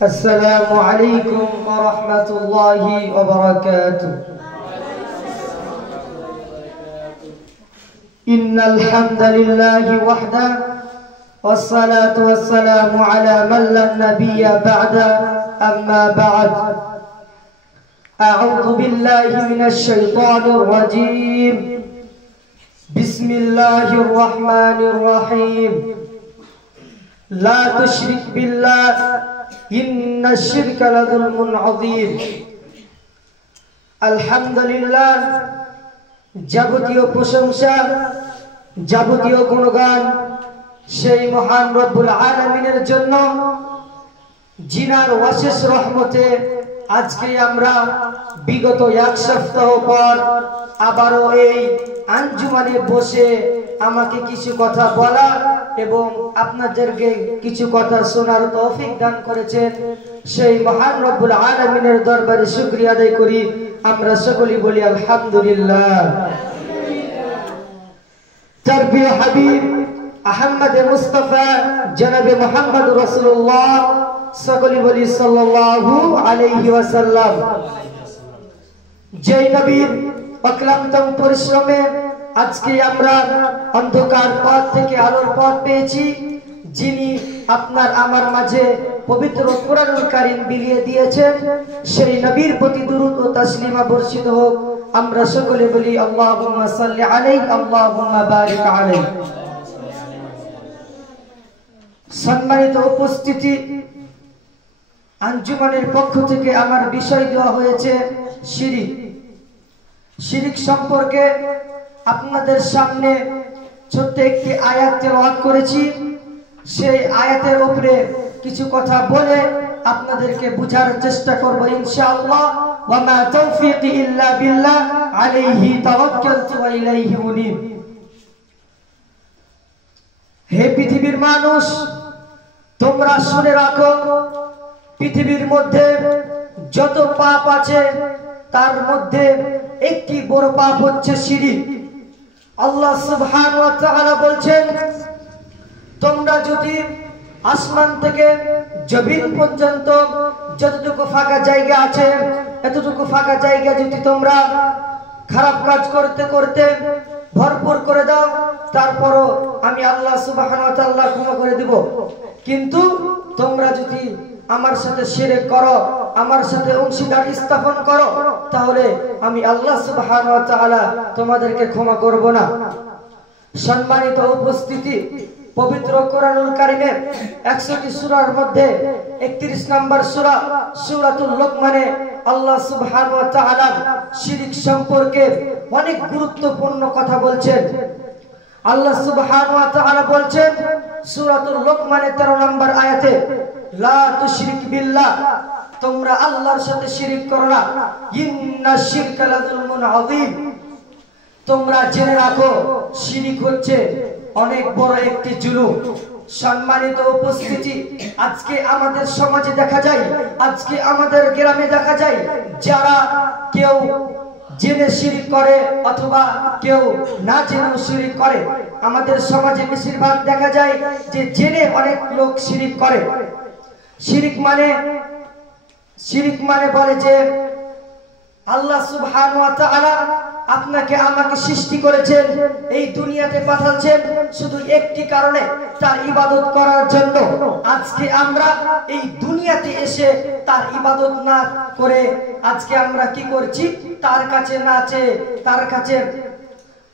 السلام عليكم ورحمة الله وبركاته. إن الحمد لله وحده والصلاة والسلام على من لا نبي بعده. أما بعد، أعوذ بالله من الشيطان الرجيم. بسم الله الرحمن الرحيم. لا تشرك بالله إن الشرك لظلم عظيم. আলহামদুলিল্লাহ, যাবতীয় প্রশংসা, যাবতীয় গুণগান সেই মহান রব্বুল আলামিনের জন্য, জিনার অশেষ রহমতে আজকে আমরা বিগত এক সপ্তাহ পর আবারও এই আঞ্জুমানে বসে আমাকে কিছু কথা বলা এবং আপনাদেরকে কিছু কথা শোনার তৌফিক দান করেছেন সেই মহান রব্বুল আলামিনের দরবারে শুকরিয়া আদায় করি। আমরা সকলেই বলি আলহামদুলিল্লাহ। তার প্রিয় হাবিব আহমদ মুস্তাফা জনাবে মুহাম্মদ রাসূলুল্লাহ সকলেই বলি সাল্লাল্লাহু আলাইহি ওয়াসাল্লাম। যেই নবীর অক্লান্ত পরিশ্রমে আজকে আমরা অন্ধকার পথ থেকে আলোর পথ পেয়েছি, যিনি আপনার আমার মাঝে পবিত্র কোরআনুল কারীম বিলিয়ে দিয়েছেন, সেই নবীর প্রতি দুরূদ ও তাসলিমা বর্ষিত হোক। আমরা সকলে বলি আল্লাহুম্মা সাল্লি আলাইহি আল্লাহুম্মা বারিক আলাইহি। সম্মানিত উপস্থিতি, আঞ্জুমানের পক্ষ থেকে আমার বিষয় দেওয়া হয়েছে শিরিক। শিরিক সম্পর্কে আপনাদের সামনে ছোট্ট একটি আয়াত তেলাওয়াত করেছি। সেই আয়াতের উপরে কিছু কথা বলে আপনাদেরকে বোঝার চেষ্টা করব ইনশাআল্লাহ। ওয়া মা তাওফীকি ইল্লা বিল্লাহ আলাইহি তাওয়াক্কালতু ওয়া ইলাইহি উনীব। হে পৃথিবীর মানুষ, তোমরা শুনে রাখো, পৃথিবীর মধ্যে যত পাপ আছে তার মধ্যে একটি বড় পাপ হচ্ছে শিরিক। আল্লাহ সুবহানাহু ওয়া তাআলা বলছেন, তোমরা যদি আসমান থেকে জমিন পর্যন্ত যতটুকু ফাঁকা জায়গা আছে, এতটুকু ফাঁকা জায়গা যদি তোমরা খারাপ কাজ করতে করতে ভরপুর করে দাও, তারপরও আমি আল্লাহ সুবহানাহু ওয়া তাআলা ক্ষমা করে দেব। কিন্তু তোমরা যদি আমার সাথে শিরক করো, আমার সাথে অংশীদার স্থাপন করো, তাহলে আমি আল্লাহ সুবহানাহু ওয়া তাআলা তোমাদেরকে ক্ষমা করব না। সম্মানিত উপস্থিতি, পবিত্র কোরআনুল কারীমের 100টি সূরার মধ্যে 31 নম্বর সূরা সূরাতুল লোকমানে আল্লাহ সুবহানাহু ওয়া তাআলা শিরক সম্পর্কে অনেক গুরুত্বপূর্ণ কথা বলছেন। আল্লাহ সুবহানাহু ওয়া তাআলা বলছেন সূরাতুল লোকমানের 13 নম্বর আয়াতে, লা তুশরিক বিল্লাহ, তোমরা আল্লাহর সাথে শিরক করো না, ইন্নাশ শিরকা লাযুলমুন আযীম। তোমরা জেনে রাখো, শিরক হচ্ছে অনেক বড় একটি জুলুম। সম্মানিত উপস্থিতি, আজকে আমাদের সমাজে দেখা যায়, আজকে আমাদের গ্রামে দেখা যায়, যারা কেউ জেনে শিরক করে অথবা কেউ না জেনেও শিরক করে। আমাদের সমাজে বেশিরভাগ দেখা যায় যে জেনে অনেক লোক শিরক করে। শিরক মানে বলে যে আল্লাহ সুবহানাহু ওয়া তাআলা আপনাকে আমাকে সৃষ্টি করেছেন, এই দুনিয়াতে পাঠাচ্ছেন শুধু একটি কারণে, তার ইবাদত করার জন্য। আজকে আমরা এই দুনিয়াতে এসে তার ইবাদত না করে আজকে আমরা কি করছি, তার কাছে না চেয়ে, তার কাছে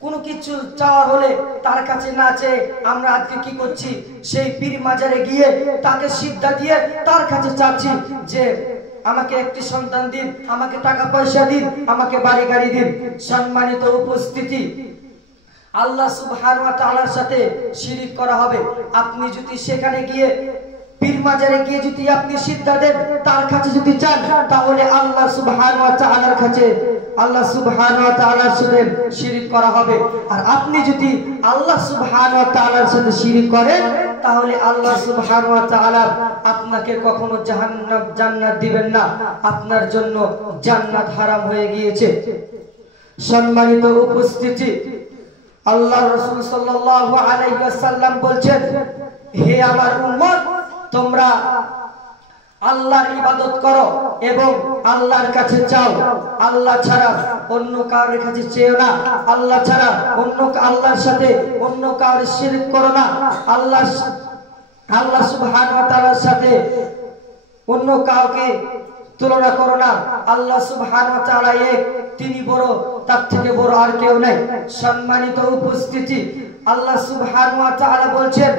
কোনো কিছু চাওয়া হলে তার কাছে না চেয়ে আমরা আজকে কি করছি, সেই পীর মাজারে গিয়ে তাকে সিজদা দিয়ে তার কাছে চাচ্ছি যে আমাকে একটি সন্তান দিন, আমাকে টাকা পয়সা দিন, আমাকে বাড়ি গাড়ি দিন। সম্মানিত উপস্থিতি, আল্লাহ সুবহানাহু ওয়া তাআলার সাথে শিরক করা হবে। আপনি যদি সেখানে গিয়ে পীর মাজারে গিয়ে যদি আপনি সিজদা দেন, তার কাছে যদি চান, তাহলে আল্লাহ সুবহানাহু ওয়া তাআলার কাছে, আল্লাহ সুবহানাহু ওয়া তাআলার সাথে শিরক করা হবে। আর আপনি যদি আল্লাহ সুবহানাহু ওয়া তাআলার সাথে শিরক করেন, তাহলে আল্লাহ সুবহানাহু ওয়া তাআলা আপনাকে কখনো জান্নাত দিবেন না, আপনার জন্য জান্নাত হারাম হয়ে গিয়েছে। সম্মানিত উপস্থিতি, আল্লাহ রাসূল সাল্লাল্লাহু আলাইহি ওয়াসাল্লাম বলছেন, হে আমার উম্মত, তোমরা আল্লাহর ইবাদত করো এবং আল্লাহর কাছে চাও। আল্লাহ ছাড়া অন্য কারোর কাছে চেও না। আল্লাহ ছাড়া আল্লাহর সাথে অন্য কারোর শিরক করো না। আল্লাহ সুবহানাহু ওয়া তাআলার সাথে অন্য কাউকে তুলনা করো না। আল্লাহ সুবহানাহু ওয়া তাআলা এক, তিনি বড়, তার থেকে বড় আর কেউ নাই। সম্মানিত উপস্থিতি, আল্লাহ সুবহানাহু ওয়া তাআলা বলছেন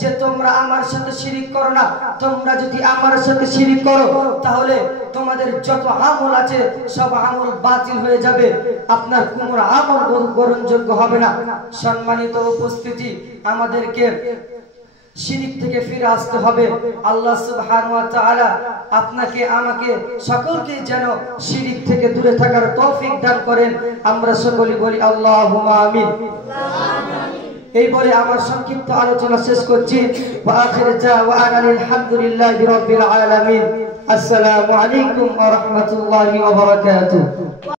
যে তোমরা আমার সাথে শিরিক করো না। তোমরা যদি আমার সাথে শিরিক করো তাহলে তোমাদের যত আমল আছে সব আমল বাতিল হয়ে যাবে, আপনার কোনো আমল গ্রহণযোগ্য হবে না। সম্মানিত উপস্থিতি, আমাদেরকে শিরিক থেকে ফিরে আসতে হবে। আল্লাহ সুবহানাহু ওয়া তাআলা আপনাকে আমাকে সকলকে যেন শিরিক থেকে দূরে থাকার তৌফিক দান করেন। আমরা সকলে বলি আল্লাহুম্মা আমিন। এই বলে আমার সংক্ষিপ্ত আলোচনা শেষ করছি। ওয়া আখির দাওয়ানা আলহামদুলিল্লাহি রাব্বিল আলামিন। আসসালামু আলাইকুম ওয়া রাহমাতুল্লাহি ওয়া বারাকাতুহু।